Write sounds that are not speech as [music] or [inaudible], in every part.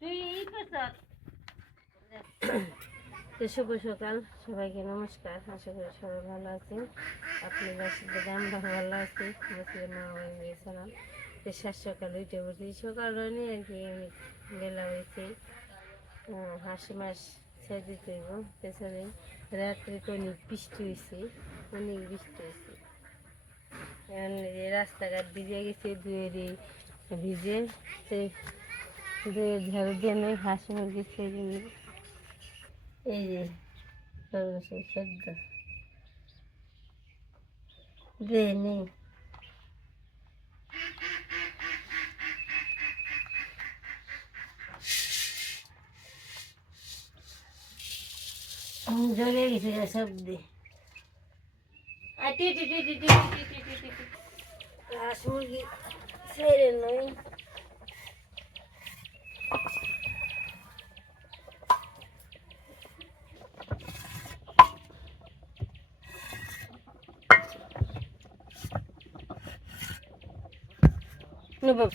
তুই ই করছ? তো শুভ সকাল সবাইকে নমস্কার। আশা করি সবাই ভালো আছেন। আপনি আশীর্বাদে আমরা ভালো আছি। মুসলিম গিয়েছিলাম তো সাত সকাল উঠে বসি সকাল হয়নি আর কি বেলা হয়েছে। হাসি মাস ছেড়ে দিতে হইব। পেছনে রাত্রে তো অনেক বৃষ্টি হয়েছে অনেক বৃষ্টি হয়েছে এখন এই যে রাস্তাঘাট ভিজে গেছে, ধুয়ে দিই ভিজে সেই ধুয়ে ঝাড়ু দিয়ে নেই হাসি মুরগি ছেড়ে নিই এই যে সর্বশেষ সদ্য। দিয়ে নেই। জ্বলে গেছে গা সব দিয়ে। No, but...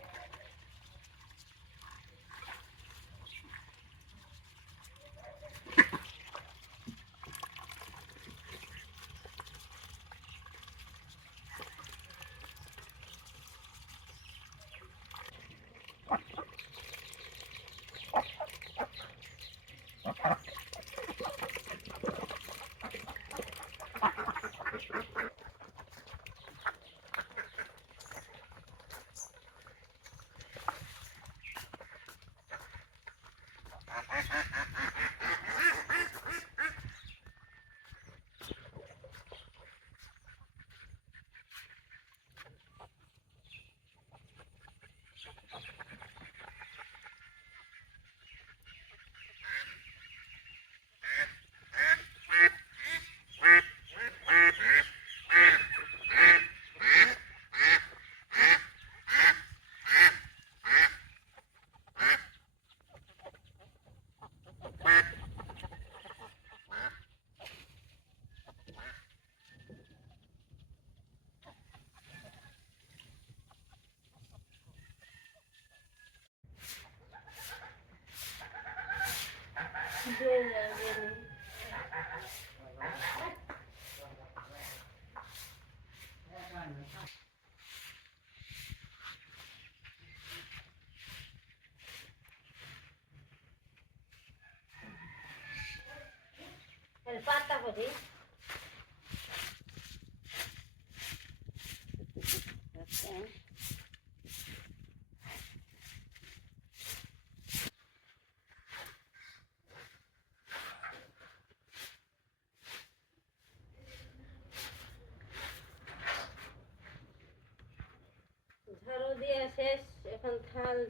你说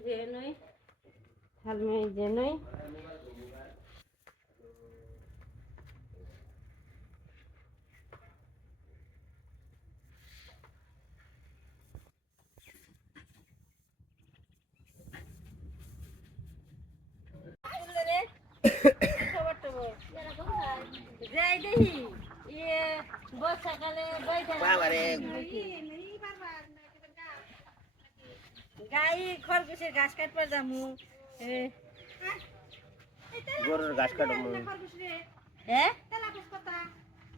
জেনই হালমে জেনই [coughs] যাই দেখি ইয়ে বর্ষাকালে বৈঠা গাই খরগোশের ঘাস কাটবার যামু। এ, গরুর ঘাস কাটবো হ্যাঁ?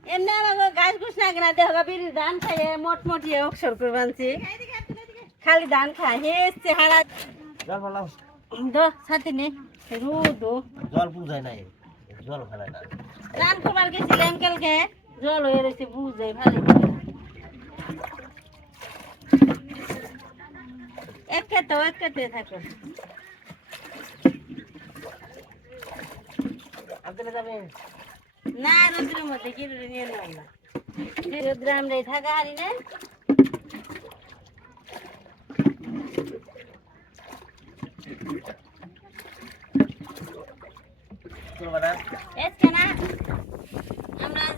এমনি আমাকে গাছ গুছ না কিনা দেহ বিড়ি ধান খাইয়ে মোট মোটিয়ে অক্ষর করে বানছি। খালি ধান খায় হে দো সাথে নে। রোদ জল পুজায় নাই জল ফেলায় না। রান করবার গেছিলাম কালকে জল হয়ে রয়েছে বুঝে ভালো একসাথে একসাথে থাকো। না রোদ্রের মধ্যে কিরোরে নিয়ে নেব না। আমরা থাকা হারি না।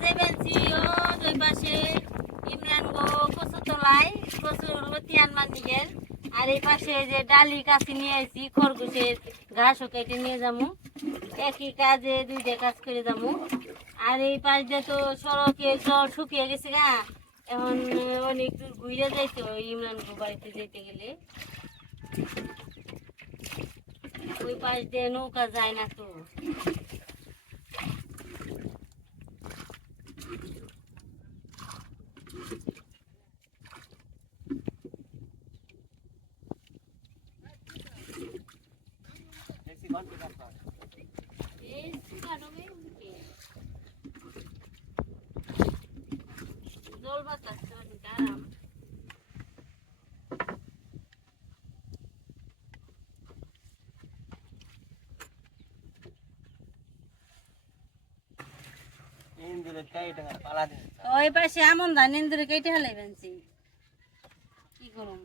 যে বেঞ্চি ও দুই পাশে ইমরান গো কচু তোলায় কচুর হতিয়ান আর এই পাশে যে ডালি কাছে নিয়ে আসি খরগোশের ঘাসও কেটে নিয়ে যাব একই কাজে দুইটা কাজ করে যাব আর এই পাশ দিয়ে তো সড়কে জল শুকিয়ে গেছে গা। এখন অনেক দূর ঘুরে যাইতে হয়, ইমরান বাড়িতে যেতে গেলে। ওই পাশ দিয়ে নৌকা যায় না তো এই কারণে জল বাতাস তো অনেক আরাম ইন্দুরে কাইটা পালা দিছে ওই পাশে আমন ধান ইন্দুরে কেটে হালাইবেন কি করুন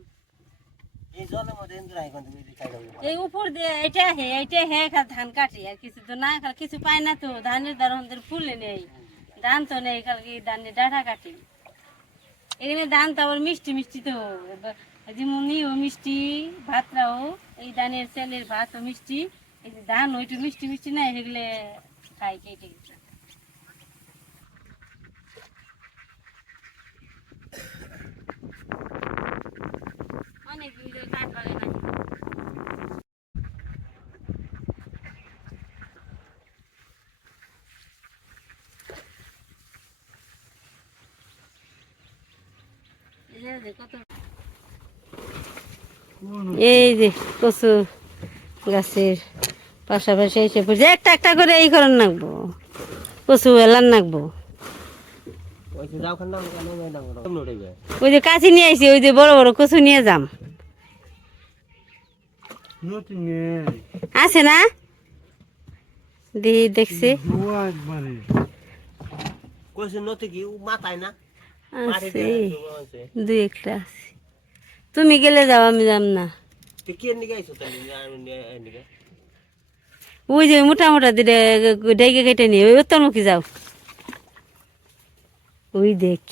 এই উপর দিয়ে এটা হে এটা হে খা ধান কাটি, আর কিছু তো না খা কিছু পায় না তো, ধানের দ্বারা ফুলে নেই, ধান তো নেই কালকে ধানের ডাঁটা কাটি। এখানে ধান তো আবার মিষ্টি মিষ্টি তো যেমন ও মিষ্টি ভাতরাও এই ধানের তেলের ভাত ও মিষ্টি, এই ধান ওইটু মিষ্টি মিষ্টি না সেগুলো খাই কেটে এই যে কচু গাছের পাশাপাশি এসে পড়ছে একটা একটা করে এই করেন নাকবো। কচু এলার নাকবো। ওই যে কাছি নিয়ে আইছি ওই যে বড় বড় কচু নিয়ে যাম। আছে না? দি দেখছি। আছে। দুই একটা আছে। তুমি গেলে যাও আমি যাম না। ওই যে মোটা মোটা দিলে ডেকে কেটে নিয়ে, ওই উত্তরমুখী যাও। ওই দেখ,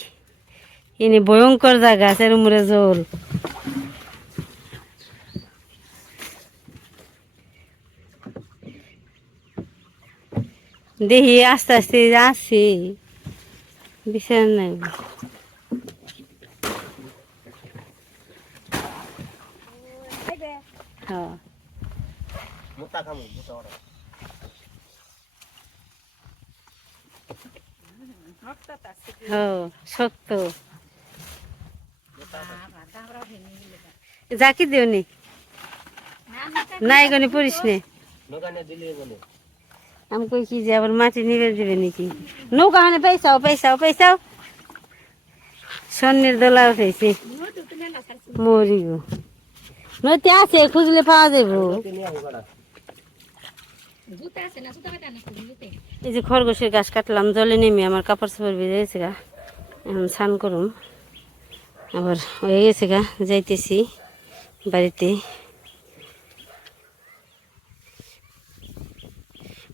এনে ভয়ঙ্কর জায়গা আছে মুরে জল। দেখি আস্তে আস্তে আসছি বিছানা নাই। হ্যাঁ। মোটা খামু মোটা ওরা হ্যাঁ শক্ত জাকি দিওনি না। এখানে পড়িস নে। আমি কই কি যে আবার মাটি নিবে দিবে নাকি? নৌকা হানে পয়সাও পয়সাও পয়সাও স্বর্ণের দোলা উঠেছে মরি গো নদী আছে খুঁজলে পাওয়া যাব। এই যে খরগোশের গাছ কাটলাম জলে নেমে আমার কাপড় চাপড় বেজে গেছে গা। এখন স্নান করুম আবার হয়ে গেছে গা যাইতেছি বাড়িতে।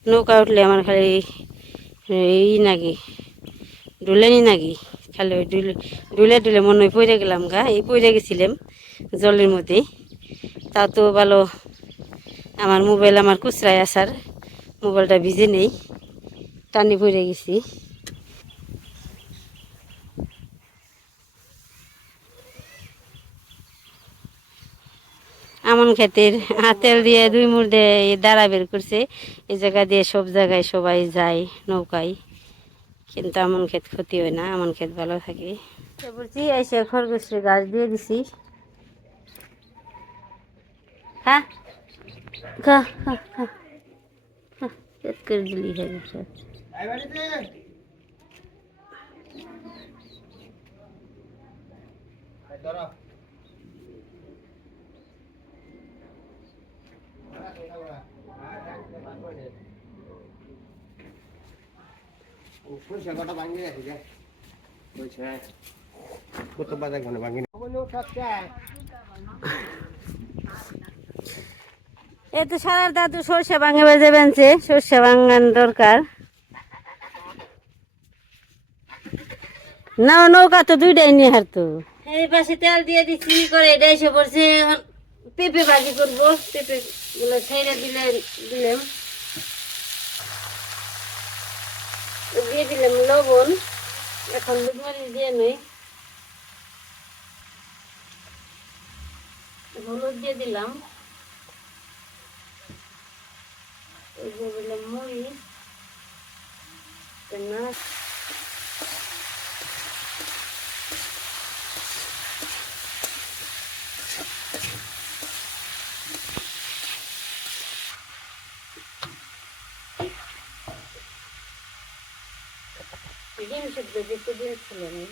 নৌকা উঠলে আমার খালি এই নাকি ডুলেনি নাকি খালি ওই ডুলে ডুলে ডুলে মনে হয় পড়ে গেলাম গা এই পড়ে গেছিলাম জলের মধ্যে তাও তো ভালো, আমার মোবাইল আমার কুচরায় আসার মোবাইলটা ভিজে নেই, টানি পড়ে গেছি। আমন ক্ষেতের হাতেল দিয়ে দুই মুড় দাঁড়া বের করছে, এই জায়গা দিয়ে সব জায়গায় সবাই যায় নৌকায়। কিন্তু আমন ক্ষেত ক্ষতি হয় না, আমন ক্ষেত ভালো থাকে। বলছি এসে খরগোশের গাছ দিয়ে দিছি। হ্যাঁ? খা খা খা শেষ করে দিলি হবে সব আই বাড়িতে আই ধরো পয়সা কটা ভাঙিয়ে গেছে যে পয়সা কত বাজার ঘনে ভাঙিয়ে এ তো সারার দাদু সর্ষে ভাঙে বেজে বেঁচে সর্ষে ভাঙান দরকার। না নৌকা তো দুইটাই নিয়ে হারতো এই পাশে তেল দিয়ে দিচ্ছি করে এটা এসে পড়ছে, এখন পেঁপে ভাজি করব। পেঁপে গুলো ছেড়ে দিলে, দিলাম। দিয়ে দিলাম লবণ, এখন লবণ দিয়ে নই। হলুদ দিয়ে দিলাম। এই দিয়ে দিলাম মরিচ না ডিম সেদ্ধ দিতে দিয়েছিল আমি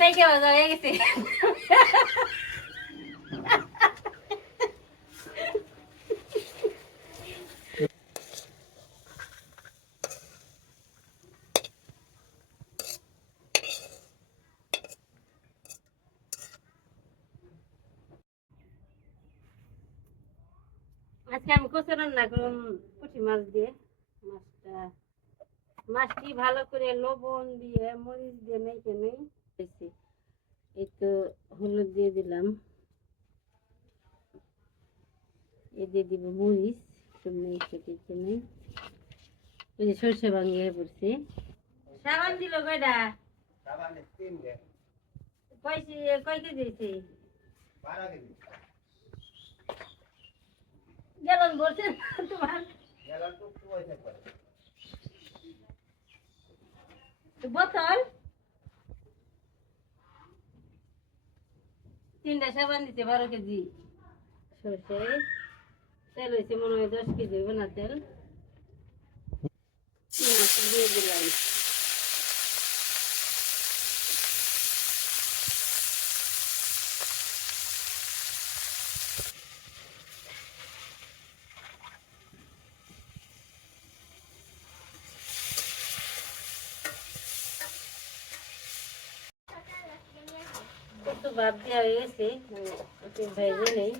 পাইকে বাজা হয়ে গেছে আজকে আমি কচু রান্না করলাম পুঁটি মাছ দিয়ে, মাছটা মাছটি ভালো করে লবণ দিয়ে, মরিচ দিয়ে মেখে নেই। হয়েছে এই তো হলুদ দিয়ে দিলাম। এ দিয়ে দিব মরিচ একটু মেখে দিতে নেই ওই যে সরষে ভাঙিয়ে পড়ছে। সাবান দিল কয়টা? সাবানে তিন গে কয় কেজি দিয়েছি গেলন বলছে তোমার। তো বোতল? তিনটা সাবান দিতে বারো কেজি। সরষে, তেল হয়েছে মনে হয় দশ কেজি হবে না তেল? দিয়ে দিলাম ভাব দেওয়া হয়ে গেছে। একটু ভেজে নেই।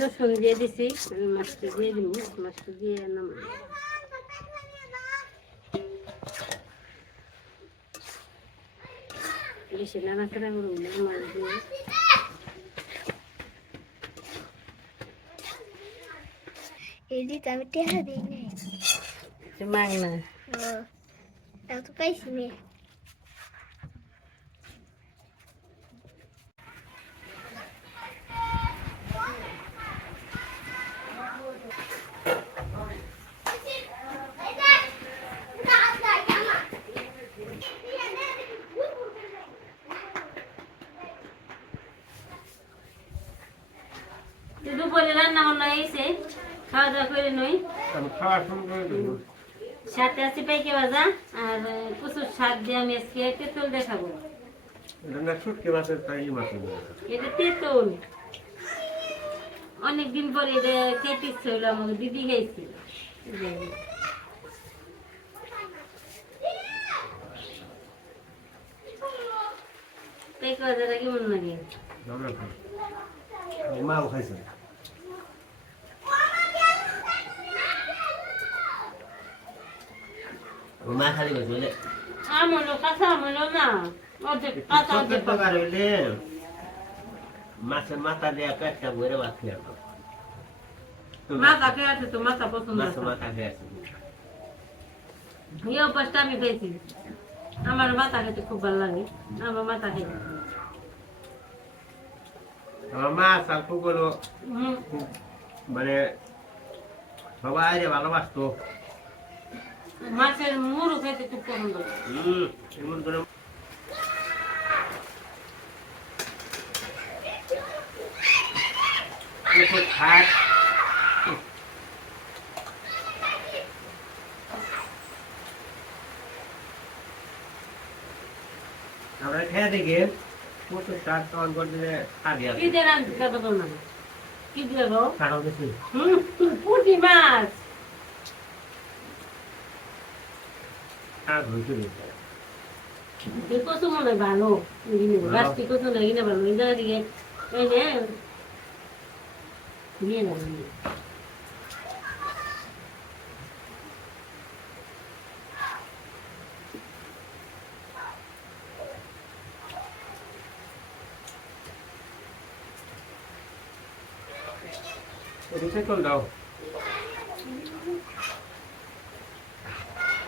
রসুন দিয়ে দিছি মাছটা দিয়ে দিব, মাছটা দিয়ে বেশি নাড়াচাড়া করব না মাছ দিয়ে এদিকে আমি টেহা দিই নাই একটু মাং না ও তাও তো পাইছি নে তো দুপুরে রান্না বান্না হয়েছে খাওয়া দাওয়া করে নই। সাথে আছে পাইকে ভাজা আর প্রচুর শাক দিয়ে আমি আজকে তেঁতুল দেখাবো। এটা তেঁতুল। অনেকদিন পরে এটা খেতে ইচ্ছে হলো আমাকে দিদি খাইছিল পাইকে ভাজাটা কেমন লাগে? মাও খাইছে মা খালি বসে বলে আমলো কাঁচা আমলো না। অর্ধেক কাঁচা অর্ধেক সত্তর টাকা রইলে মাছের মাথা দিয়ে পেটটা ভরে ভাত খেয়ে মাথা খেয়ে আছে তো মাথা পছন্দ মাথা খেয়ে আসো। এই অভ্যাসটা আমি পেয়েছি। আমার মাথা খেতে খুব ভালো লাগে। আমার মাথা খেতে আমার মা সালপুগুলো হুম। মানে সবাই ভালোবাসতো। মাছের মুড়ো খেতে খুব পছন্দ খাট আমরা খেয়ে দেখি কি দিয়ে রান্না কত কি হুম পুঁটি মাছ। আর ঘুরতে এই কত মনে হয় ভালো গাছটি কত লাগে না ভালো এই জায়গা দিকে এই নে নিয়ে না এটা কোন দাও নিচে তোল দেখি তোল পানি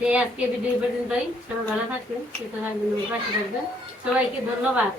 যে আজকে ভিডিও পর্যন্তই। সবাই ভালো থাকবেন সুস্থ থাকবেন পাশে থাকবেন। সবাইকে ধন্যবাদ।